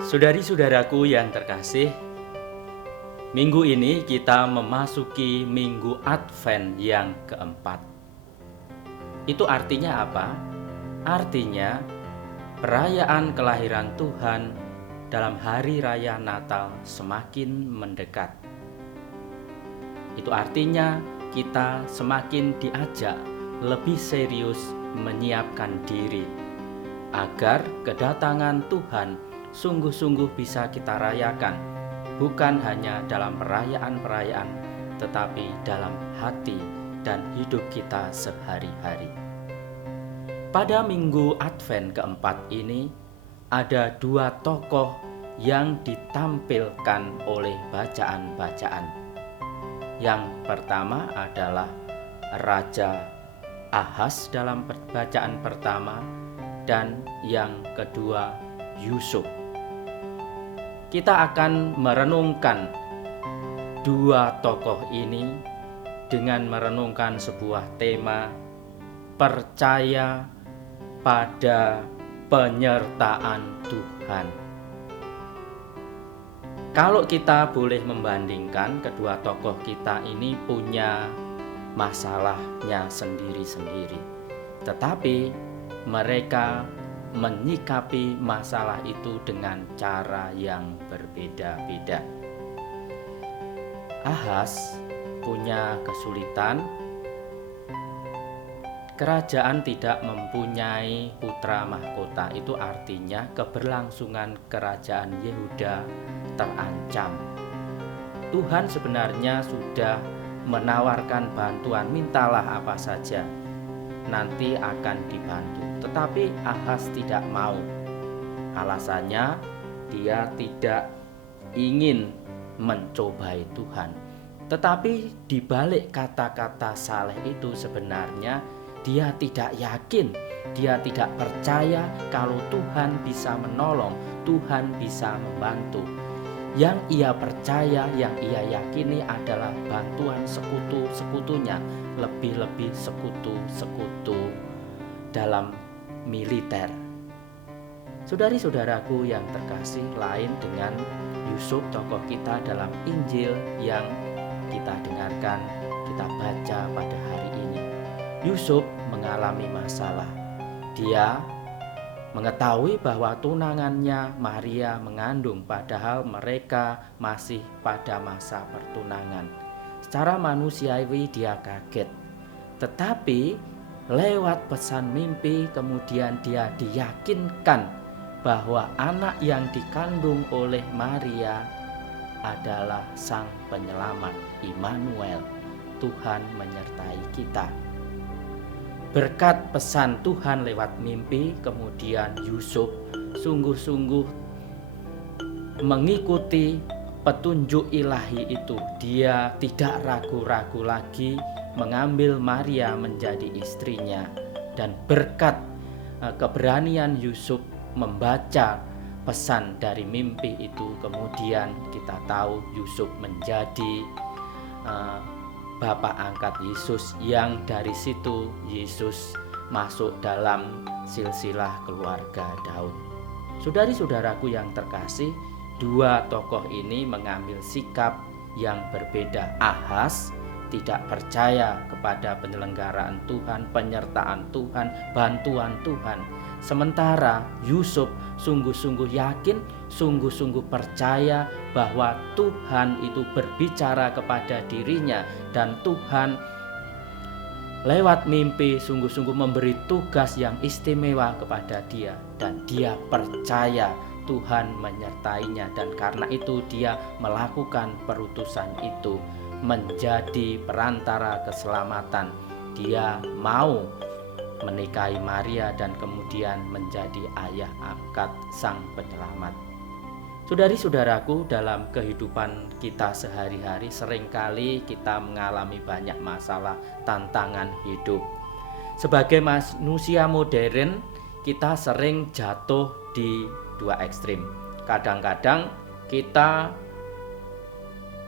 Saudari-saudaraku yang terkasih, minggu ini kita memasuki minggu Advent yang keempat. Itu artinya apa? Artinya perayaan kelahiran Tuhan dalam hari raya Natal semakin mendekat. Itu artinya kita semakin diajak lebih serius menyiapkan diri agar kedatangan Tuhan sungguh-sungguh bisa kita rayakan, bukan hanya dalam perayaan-perayaan, tetapi dalam hati dan hidup kita sehari-hari. Pada minggu Advent keempat ini, ada dua tokoh yang ditampilkan oleh bacaan-bacaan. Yang pertama adalah Raja Ahaz dalam bacaan pertama, dan yang kedua Yusuf. Kita akan merenungkan dua tokoh ini dengan merenungkan sebuah tema percaya pada penyertaan Tuhan. Kalau kita boleh membandingkan, kedua tokoh kita ini punya masalahnya sendiri-sendiri, tetapi mereka menyikapi masalah itu dengan cara yang berbeda-beda. Ahaz punya kesulitan, kerajaan tidak mempunyai putra mahkota. Itu artinya keberlangsungan kerajaan Yehuda terancam. Tuhan sebenarnya sudah menawarkan bantuan, mintalah apa saja, nanti akan dibantu. Tetapi Ahaz tidak mau. Alasannya dia tidak ingin mencobai Tuhan. Tetapi di balik kata-kata saleh itu sebenarnya dia tidak yakin, dia tidak percaya kalau Tuhan bisa menolong, Tuhan bisa membantu. Yang ia percaya, yang ia yakini adalah bantuan sekutu-sekutunya, lebih-lebih sekutu-sekutu dalam militer. Saudari-saudaraku yang terkasih, lain dengan Yusuf, tokoh kita dalam Injil yang kita dengarkan, kita baca pada hari ini. Yusuf mengalami masalah. Dia mengetahui bahwa tunangannya Maria mengandung, padahal mereka masih pada masa pertunangan. Secara manusiawi dia kaget, tetapi lewat pesan mimpi kemudian dia diyakinkan bahwa anak yang dikandung oleh Maria adalah Sang Penyelamat, Immanuel, Tuhan menyertai kita. Berkat pesan Tuhan lewat mimpi, kemudian Yusuf sungguh-sungguh mengikuti petunjuk ilahi itu. Dia tidak ragu-ragu lagi mengambil Maria menjadi istrinya, dan berkat keberanian Yusuf membaca pesan dari mimpi itu, kemudian kita tahu Yusuf menjadi bapak angkat Yesus, yang dari situ Yesus masuk dalam silsilah keluarga Daud. Saudari-saudaraku yang terkasih, dua tokoh ini mengambil sikap yang berbeda. Ahaz tidak percaya kepada penyelenggaraan Tuhan, penyertaan Tuhan, bantuan Tuhan. Sementara Yusuf sungguh-sungguh yakin, sungguh-sungguh percaya bahwa Tuhan itu berbicara kepada dirinya, dan Tuhan lewat mimpi sungguh-sungguh memberi tugas yang istimewa kepada dia, dan dia percaya Tuhan menyertainya, dan karena itu dia melakukan perutusan itu menjadi perantara keselamatan. Dia mau menikahi Maria dan kemudian menjadi ayah angkat Sang Penyelamat. Saudari-saudaraku, dalam kehidupan kita sehari-hari seringkali kita mengalami banyak masalah, tantangan hidup. Sebagai manusia modern, kita sering jatuh di dua ekstrim. Kadang-kadang kita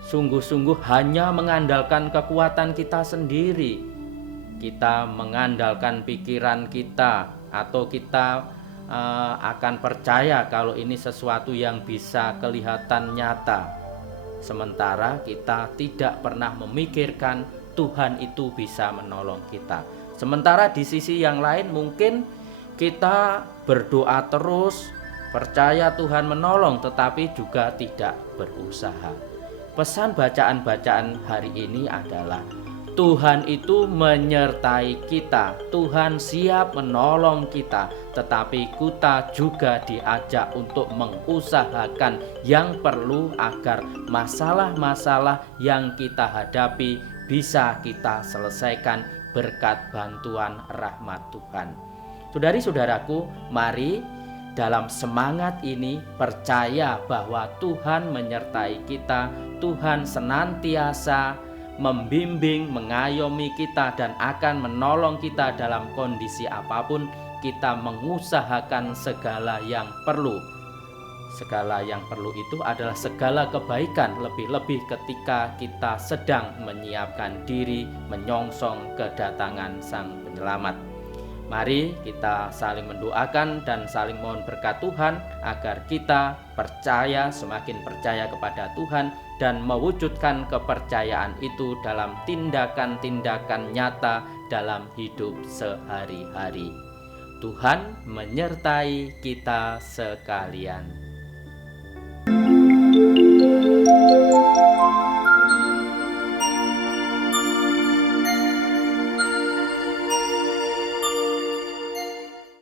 sungguh-sungguh hanya mengandalkan kekuatan kita sendiri. Kita mengandalkan pikiran kita, atau kita akan percaya kalau ini sesuatu yang bisa kelihatan nyata, sementara kita tidak pernah memikirkan Tuhan itu bisa menolong kita. Sementara di sisi yang lain mungkin kita berdoa terus, percaya Tuhan menolong, tetapi juga tidak berusaha. Pesan bacaan-bacaan hari ini adalah Tuhan itu menyertai kita, Tuhan siap menolong kita, tetapi kita juga diajak untuk mengusahakan yang perlu agar masalah-masalah yang kita hadapi bisa kita selesaikan berkat bantuan rahmat Tuhan. Saudari-saudaraku, mari dalam semangat ini percaya bahwa Tuhan menyertai kita, Tuhan senantiasa membimbing, mengayomi kita dan akan menolong kita dalam kondisi apapun. Kita mengusahakan segala yang perlu. Segala yang perlu itu adalah segala kebaikan, lebih-lebih ketika kita sedang menyiapkan diri menyongsong kedatangan Sang Penyelamat. Mari kita saling mendoakan dan saling mohon berkat Tuhan agar kita percaya, semakin percaya kepada Tuhan dan mewujudkan kepercayaan itu dalam tindakan-tindakan nyata dalam hidup sehari-hari. Tuhan menyertai kita sekalian.